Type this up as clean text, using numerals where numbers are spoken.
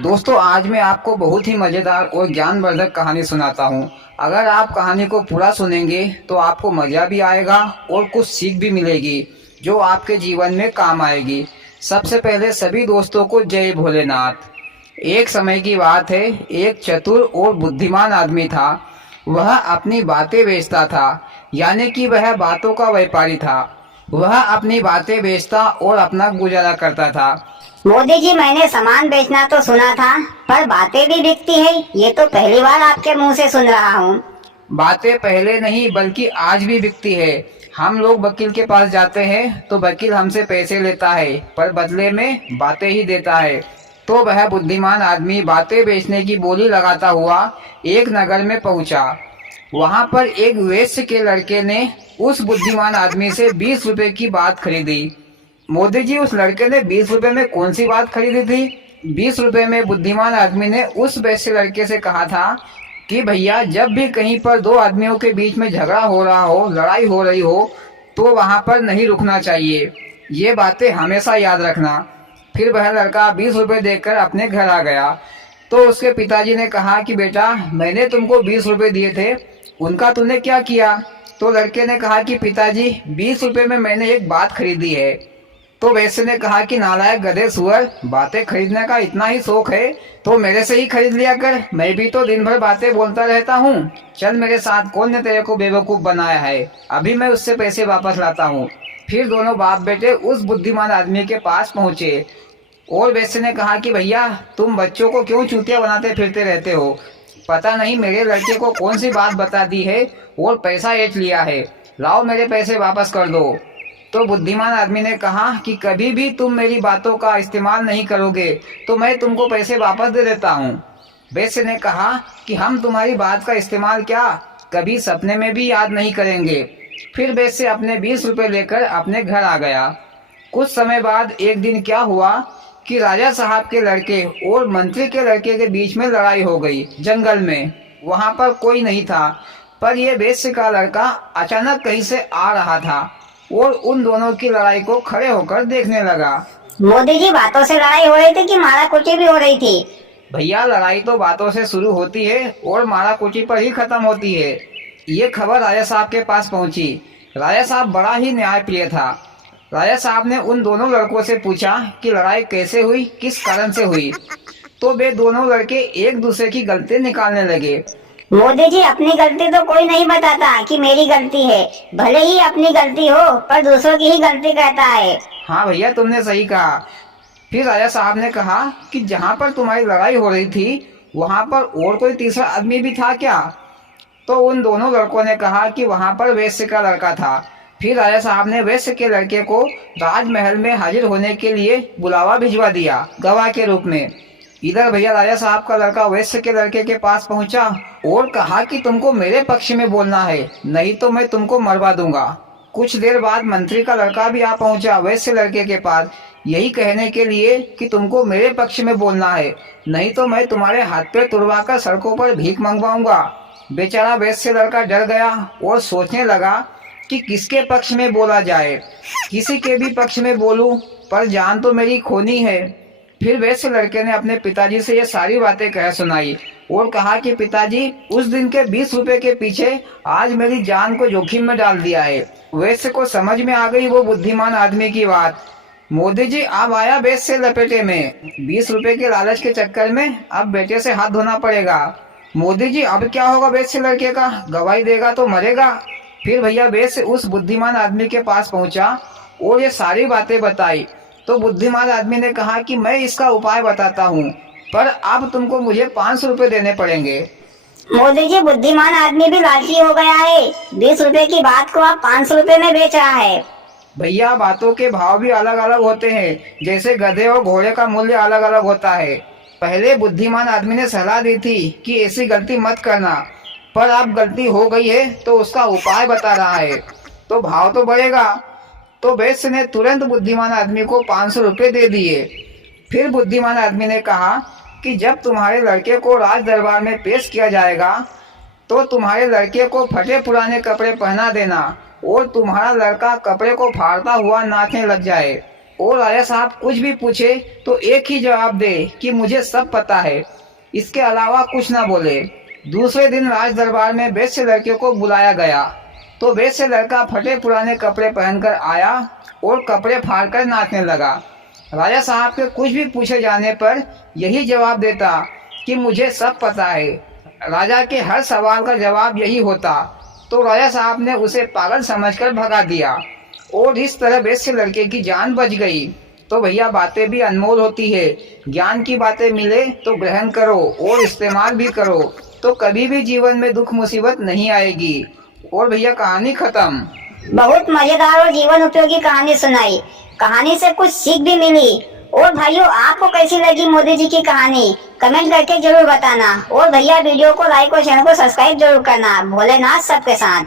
दोस्तों, आज मैं आपको बहुत ही मज़ेदार और ज्ञानवर्धक कहानी सुनाता हूँ। अगर आप कहानी को पूरा सुनेंगे तो आपको मज़ा भी आएगा और कुछ सीख भी मिलेगी जो आपके जीवन में काम आएगी। सबसे पहले सभी दोस्तों को जय भोलेनाथ। एक समय की बात है, एक चतुर और बुद्धिमान आदमी था। वह अपनी बातें बेचता था, यानी कि वह बातों का व्यापारी था। वह अपनी बातें बेचता और अपना गुजारा करता था। मोदी जी, मैंने सामान बेचना तो सुना था, पर बातें भी बिकती है, ये तो पहली बार आपके मुंह से सुन रहा हूँ। बातें पहले नहीं बल्कि आज भी बिकती है। हम लोग वकील के पास जाते हैं तो वकील हमसे पैसे लेता है, पर बदले में बातें ही देता है। तो वह बुद्धिमान आदमी बातें बेचने की बोली लगाता हुआ एक नगर में पहुंचा। वहां पर एक वेश्या के लड़के ने उस बुद्धिमान आदमी से 20 रुपए की बात खरीदी। मोदी जी, उस लड़के ने 20 रुपए में कौन सी बात खरीदी थी? 20 रुपए में बुद्धिमान आदमी ने उस वैश्य लड़के से कहा था कि भैया, जब भी कहीं पर दो आदमियों के बीच में झगड़ा हो रहा हो, लड़ाई हो रही हो, तो वहां पर नहीं रुकना चाहिए। ये बातें हमेशा याद रखना। फिर वह लड़का 20 रुपए देकर अपने घर आ गया। तो उसके पिताजी ने कहा कि बेटा, मैंने तुमको 20 रुपए दिए थे, उनका तूने क्या किया? तो लड़के ने कहा कि पिताजी, 20 रुपए में मैंने एक बात खरीदी है। तो वैश्य ने कहा कि नालायक गधे सुअर, बातें खरीदने का इतना ही शौक है तो मेरे से ही खरीद लिया कर। मैं भी तो दिन भर बातें बोलता रहता हूँ। चल मेरे साथ, कौन ने तेरे को बेवकूफ बनाया है? अभी मैं उससे पैसे वापस लाता हूँ। फिर दोनों बाप बेटे उस बुद्धिमान आदमी के पास पहुंचे और वैश्य ने कहा कि भैया, तुम बच्चों को क्यों चूतिया बनाते फिरते रहते हो? पता नहीं मेरे लड़के को कौन सी बात बता दी है और पैसा ऐंठ लिया है। लाओ, मेरे पैसे वापस कर दो। तो बुद्धिमान आदमी ने कहा कि कभी भी तुम मेरी बातों का इस्तेमाल नहीं करोगे तो मैं तुमको पैसे वापस दे देता हूँ। वैश्य ने कहा कि हम तुम्हारी बात का इस्तेमाल क्या, कभी सपने में भी याद नहीं करेंगे। फिर वैश्य अपने 20 रुपए लेकर अपने घर आ गया। कुछ समय बाद एक दिन क्या हुआ कि राजा साहब के लड़के और मंत्री के लड़के के बीच में लड़ाई हो गई जंगल में। वहां पर कोई नहीं था, पर यह वैश्य का लड़का अचानक कहीं से आ रहा था और उन दोनों की लड़ाई को खड़े होकर देखने लगा। मोदी जी, बातों से लड़ाई हो रही थी कि मारा कुटी भी हो रही थी? भैया, लड़ाई तो बातों से शुरू होती है और मारा कुटी पर ही खत्म होती है। ये खबर राजा साहब के पास पहुंची। राजा साहब बड़ा ही न्यायप्रिय था। राजा साहब ने उन दोनों लड़कों से पूछा कि लड़ाई कैसे हुई, किस कारण से हुई। तो वे दोनों लड़के एक दूसरे की गलती निकालने लगे। मोदी जी, अपनी गलती तो कोई नहीं बताता कि मेरी गलती है, भले ही अपनी गलती हो पर दूसरों की ही गलती कहता है। हाँ भैया, तुमने सही कहा। फिर राजा साहब ने कहा कि जहाँ पर तुम्हारी लड़ाई हो रही थी वहाँ पर और कोई तीसरा आदमी भी था क्या? तो उन दोनों लड़कों ने कहा कि वहाँ पर वैश्य का लड़का था। फिर राजा साहब ने वैश्य के लड़के को राजमहल में हाजिर होने के लिए बुलावा भिजवा दिया गवाह के रूप में। इधर भैया, राजा साहब का लड़का वैश्य के लड़के के पास पहुंचा और कहा कि तुमको मेरे पक्ष में बोलना है, नहीं तो मैं तुमको मरवा दूंगा। कुछ देर बाद मंत्री का लड़का भी आ पहुंचा वैश्य लड़के के पास, यही कहने के लिए कि तुमको मेरे पक्ष में बोलना है, नहीं तो मैं तुम्हारे हाथ पे तुड़वा कर सड़कों पर भीख मंगवाऊंगा। बेचारा वैश्य लड़का डर गया और सोचने लगा कि किसके पक्ष में बोला जाए। किसी के भी पक्ष में बोलूं, पर जान तो मेरी खोनी है। फिर वैश्य लड़के ने अपने पिताजी से ये सारी बातें कह सुनाई और कहा कि पिताजी, उस दिन के 20 रुपए के पीछे आज मेरी जान को जोखिम में डाल दिया है। वैश्य को समझ में आ गई वो बुद्धिमान आदमी की बात। मोदी जी, अब आया वैश्य लपेटे में। 20 रुपए के लालच के चक्कर में अब बेटे से हाथ धोना पड़ेगा। मोदी जी, अब क्या होगा वैश्य लड़के का? गवाही देगा तो मरेगा। फिर भैया, वैश्य उस बुद्धिमान आदमी के पास पहुंचा और ये सारी बातें बताई। तो बुद्धिमान आदमी ने कहा कि मैं इसका उपाय बताता हूँ, पर अब तुमको मुझे 500 रुपए देने पड़ेंगे। मोदी जी, बुद्धिमान आदमी भी लालची हो गया है, 20 रुपए की बात को आप 500 रुपए में बेच रहा है। भैया, बातों के भाव भी अलग अलग होते हैं, जैसे गधे और घोड़े का मूल्य अलग अलग होता है। पहले बुद्धिमान आदमी ने सलाह दी थी कि ऐसी गलती मत करना, पर अब गलती हो गई है तो उसका उपाय बता रहा है, तो भाव तो बढ़ेगा। तो वैश्य ने तुरंत बुद्धिमान आदमी को 500 रुपए दे दिए। फिर बुद्धिमान आदमी ने कहा कि जब तुम्हारे लड़के को राज दरबार में पेश किया जाएगा तो तुम्हारे लड़के को फटे पुराने कपड़े पहना देना और तुम्हारा लड़का कपड़े को फाड़ता हुआ नाचने लग जाए। और राजा साहब कुछ भी पूछे तो एक ही जवाब दे कि मुझे सब पता है, इसके अलावा कुछ ना बोले। दूसरे दिन राज दरबार में वैश्य लड़के को बुलाया गया तो वैश्य लड़का फटे पुराने कपड़े पहनकर आया और कपड़े फाड़कर नाचने लगा। राजा साहब के कुछ भी पूछे जाने पर यही जवाब देता कि मुझे सब पता है। राजा के हर सवाल का जवाब यही होता तो राजा साहब ने उसे पागल समझकर भगा दिया और इस तरह वैश्य लड़के की जान बच गई। तो भैया बातें भी अनमोल होती है, ज्ञान की बातें मिले तो ग्रहण करो और इस्तेमाल भी करो तो कभी भी जीवन में दुख मुसीबत नहीं आएगी। और भैया कहानी खत्म। बहुत मजेदार और जीवन उपयोगी कहानी सुनाई। कहानी से कुछ सीख भी मिली। और भाइयों, आपको कैसी लगी मोदी जी की कहानी कमेंट करके जरूर बताना। और भैया वीडियो को लाइक और चैनल को सब्सक्राइब जरूर करना। भोलेनाथ सबके साथ।